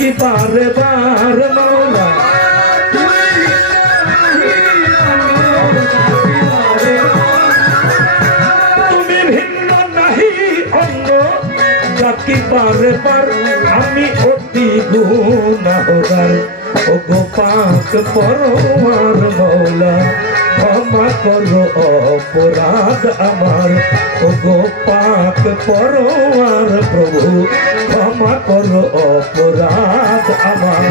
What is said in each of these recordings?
ডাকি বারে বার মৌলা তুমি ভিন্ন নাহি অন্য ডাকি বারে বার আমি অতি গুনাহগার ও গো পাক পরওয়ার মৌলা ক্ষমা করো অপরাধ আমার ও গো পাক পরওয়ার প্রভু ক্ষমা করো অপরাধ আমার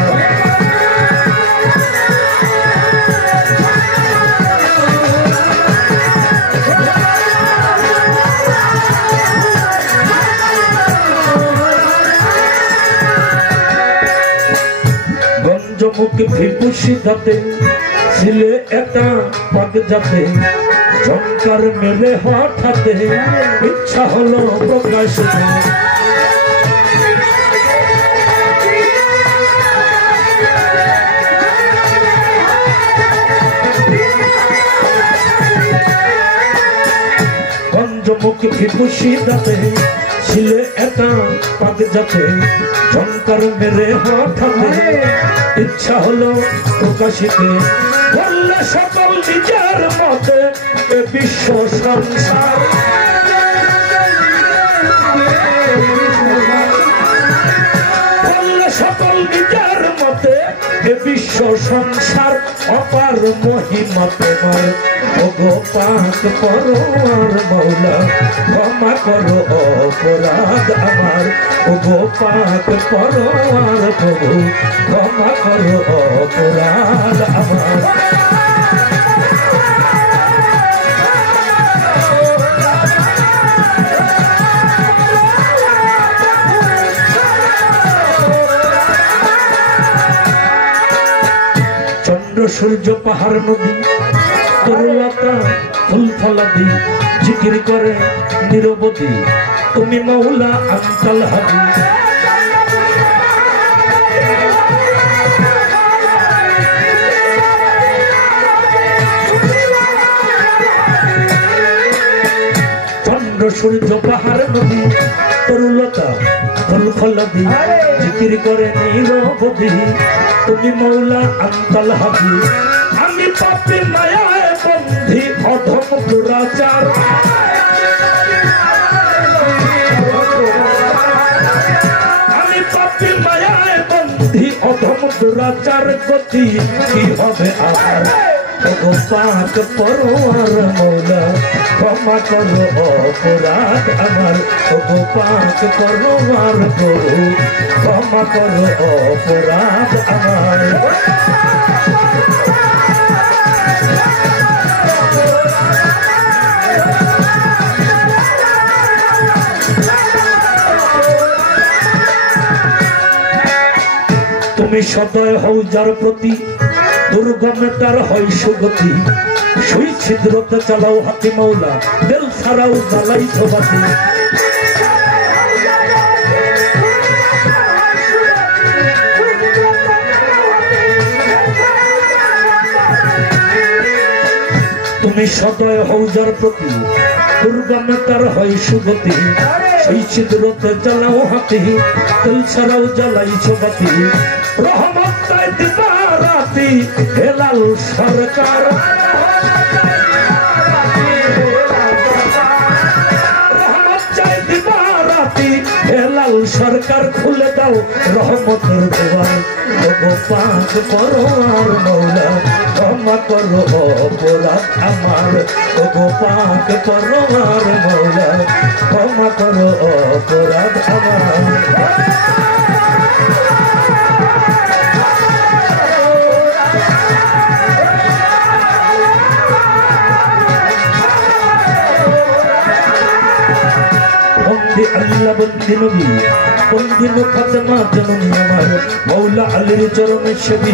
গঞ্জমুখী ভিপুষি দাতে ছিলে একটা পাক যাতে ঝঙ্কার মেলে হঠাতে ইচ্ছা হলো প্রকাশ গঞ্জমুখী ভিপুষি দাতে ছিলে একটা পাক যাতে ঝঙ্কার মেলে হঠাতে ইচ্ছা হলো প্রকাশিতে বললে সকল নিজের মতে এ বিশ্ব সংসার বললে সকল নিজের মতে এ বিশ্ব সংসার অপার মহিমা তোমার ও গো পাক পরওয়ার মৌলা ক্ষমা করো অপরাধ আমার ও গো পাক পরওয়ার প্রভু ক্ষমা করো অপরাধ আমার চন্দ্র সূর্য পাহাড় নদী তরুলতা ফুল ফলাদি জিকির করে নিরবধি তুমি মৌলা আনতাল হাবি চন্দ্র সূর্য পাহাড় নদী তরুলতা ফুল ফলাদি জিকির করে নিরবধি তুমি মৌলা আনতাল হাবি আমি পাপী মায়ায় বন্ধি অধম দুরাচার আমি পাপী মায়ায় বন্ধি অধম দুরাচার গতি কি হবে আমার ও গো পাক পরওয়ার মৌলা ক্ষমা করো অপরাধ আমার ও গো পাক পরওয়ার প্রভু ক্ষমা করো অপরাধ আমার তুমি সদয় হও যার প্রতি দুর্গমে তার হয় সুগতি সুই ছিদ্রতে চালাও হাতি মৌলা বেল ছাড়াও জ্বালাই বাতি তুমি সদয় হও যার প্রতি দুর্গমে তার হয় সুগতি সুই ছিদ্রতে চালাও হাতি বেল ছাড়াও জ্বালাই বাতি রহমত চাই দিবা রাতি হেলাল সরকার রহমত চাই দিবা রাতি হেলাল সরকার খুলে দাও রহমতের দুয়ার ও গো পাক পরওয়ার মৌলা ক্ষমা করো অপরাধ আমার ও গো পাক পরওয়ার মৌলা ক্ষমা করো অপরাধ আমার বন্দি আল্লাহ বন্দি নবী বন্দি মুকদ্দমা জননী আমার মৌলা আলীর চরণে সেবি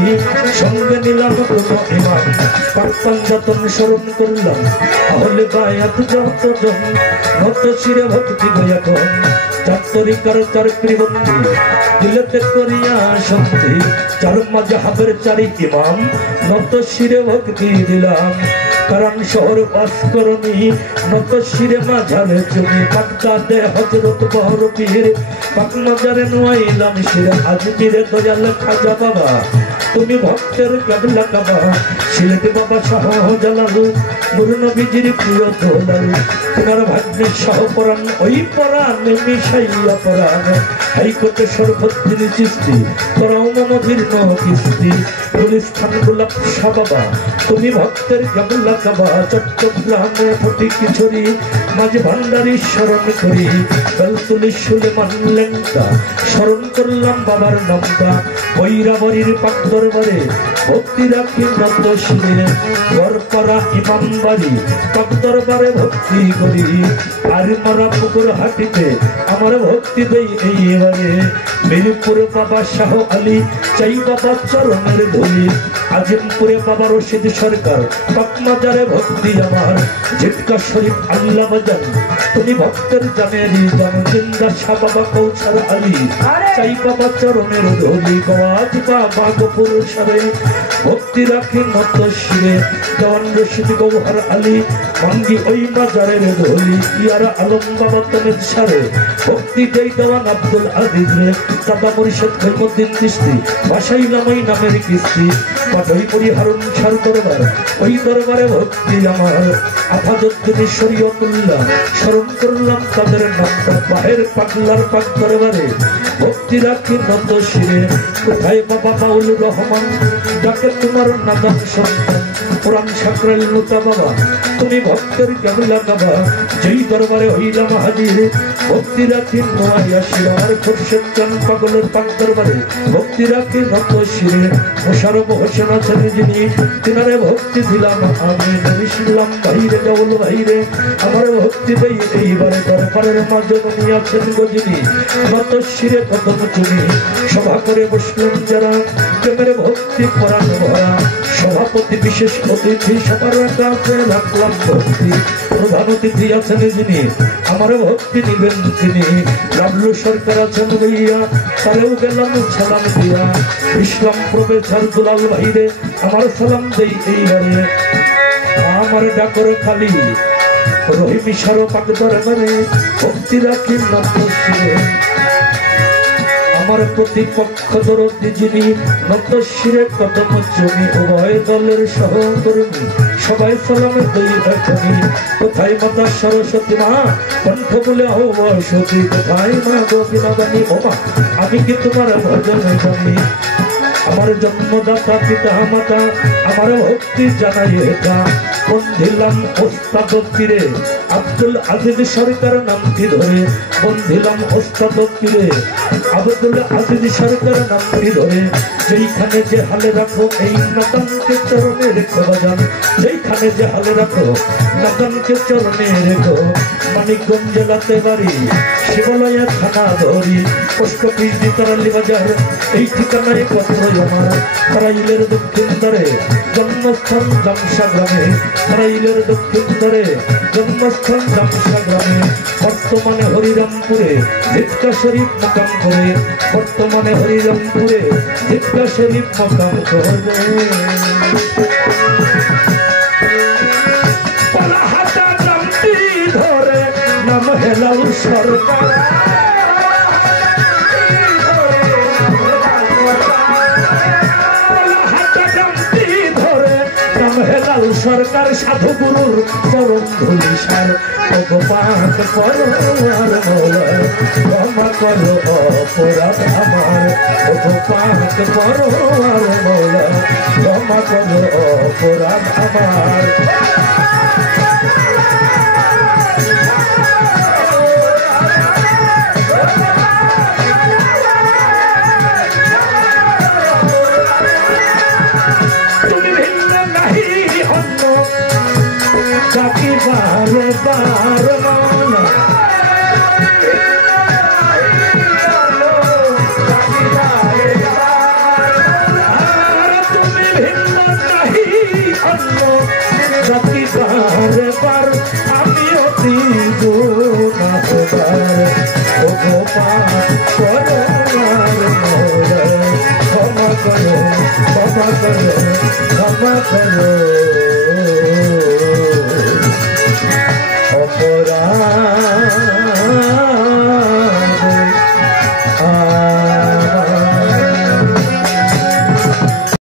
সঙ্গে নিলাম কোনো ইমান পাপ্পান যতন স্মরণ করলাম তাহলে বায়াত যতজন নত শিরে ভক্তি এখন চার তরিকার চার ত্রিবন্ধী দিলেতে করিয়া শক্তি চার মাযহাবের চারি ইমাম নত শিরে ভক্তি দিলাম কারণ শহর অস্করণী নত শিরে মাঝারে জমি বাগদাদে হযরত বহরপীর পাক মাজারে নোয়াইলাম শিরে আজমিরে দয়াল খাজা বাবা তুমি ভক্তের কাবলা কাবা সিলেট বাবা শাহ জালাল নূর নবীজির প্রিয় দোলাল তোমার ভাগ্যের সহপরাণ ওই পরাণ মিশাইয়া পরাণ হাইকোর্টে সর্বত্র চিস্তি তোরাও মমধীর্ণ কিস্তি গুলিস্থান গোলাপ শাহ বাবা তুমি ভক্তের কাবলা কাবা চট্টগ্রামে ফটিক ছড়ি মাঝে ভান্ডারি স্মরণ করি বেলতুলি সুলেমান লেংটা স্মরণ করলাম বাবার নামটা বৈরাবরীর পাক দরবারে ভক্তি রাখি নত শিরে গড়পাড়া ইমাম বাড়ি পাক দরবারে ভক্তি করি আর মারা পুকুর হাটিতে আমার ভক্তি দেই এইবারে মিরপুরে বাবা শাহ আলী চাই বাবা চরণের ধুলি আজিমপুরে বাবা রশিদ সরকার পাক মাজারে ভক্তি আমার ঝিটকা শরীফ আল্লাহ বাজান তুমি ভক্তের জানেরি জানো জিন্দা শাহ বাবা কৌশল আলী চাই বাবা চরণের ধুলি গওয়াজ বাবা গোপুর সারে ভক্তি রাখি নত শিরে দেওয়ান রশিদ গৌহর আলী মাঙ্গি ওই মাজারের ধুলি ইয়ারা আলম বাবা তমের সারে ভক্তি দেই দেওয়ান আব্দুল আজিজ রে দাদা পরিষদ খৈমুদ্দিন চিশতি ভাসাইলাম ওই নামের কিস্তি পাঠই করি হারুন শাহ দরবার ওই দরবারে ভক্তি আমার আফাজুদ্দিন শরীয়তুল্লাহ স্মরণ করলাম তাদের নামটা বাহের পাগলার পাক দরবারে ভক্তি রাখি নত শিরে কোথায় বাবা বাউলুর রহমান ডাকে তোমার নাদান সন্তান পুরান সাকরাল লুতা বাবা তুমি ভক্তের কাবলা কাবা যেই দরবারে হইলাম হাজির ভক্তি রাখি নোয়াইয়া শিরার খুরশেদ চান পাগলের পাক দরবারে ভক্তি রাখি নত শিরে মোশারফ হোসেন আছেন যিনি তিনারে ভক্তি দিলাম আমি নবিশিলাম ভাইরে গাউল ভাইরে আমার ভক্তি দেই এইবারে দরবারের মাঝে নমি আছেন গজিনী নত শিরে কদম চুনি সভা করে বসলেন যারা প্রেমের ভক্তি পরাণ ভরা সভাপতি বিশেষ অতিথি সবার কাছে রাখলাম ভক্তি প্রধান অতিথি আছেন যিনি আমার ভক্তি নিবেন তিনি লাবলু সরকার আছেন ভাইয়া তারেও গেলাম সালাম দিয়া ইসলাম প্রবেশার দুলাল ভাইরে আমার সালাম দেই এইবারে আমার ডাকর খালি রহিম সারো পাক দরবারে ভক্তি রাখি নত শিরে আমার প্রতিপক্ষ দরদি যিনি নত শিরে কদম জমি উভয় দলের সহকর্মী সবাই সালামে দই এখনই কোথায় মাতা সরস্বতী মা কণ্ঠ বলে সতী কোথায় মা গোবিনাবানী ওমা আমি কি তোমার ভজন জানি আমার জন্মদাতা পিতা মাতা আমার ভক্তি জানাই এটা বন্ধিলাম ওস্তাদ পীরে আব্দুল আজিজ সরকার নামটি ধরে বন্ধিলাম ওস্তাদ পীরে আব্দুল আজিজ সরকার নামটি ধরে যেইখানে যে হালে রাখো এই নাদানকে চরণে রেখো বাজান যেইখানে যে হালে রাখো নাদানকে চরণে রেখো মানিকগঞ্জ জেলাতে বাড়ি শিবালয়া থানা ধরি পোস্ট অফিস দিতারালি বাজার এই ঠিকানায় পত্র আমার তারাইলের দক্ষিণ ধারে জন্মস্থান জামসা গ্রামে তারাইলের দক্ষিণ ধারে জন্মস্থান জামসা গ্রামে বর্তমানে হরিরামপুরে ঝিটকা শরীফ মকাম করে বর্তমানে হরিরামপুরে ঝিটকা শরীফ মকাম করে হাতা নামটি ধরে নাম হেলাল সরকার সরকার সাধু গুরুর চরণ ধুলি সার ভগবান পরমার মৌলা ক্ষমা করো অপরাধ আমার ভগবান পরমার মৌলা ক্ষমা করো অপরাধ আমার বারে বার মৌলা তুমি ভিন্ন নাহি অন্য জাতি বারে বার আমি অতি গুণাগার ভগবান পরমার মৌলা ক্ষমা করো ক্ষমা করো ক্ষমা করো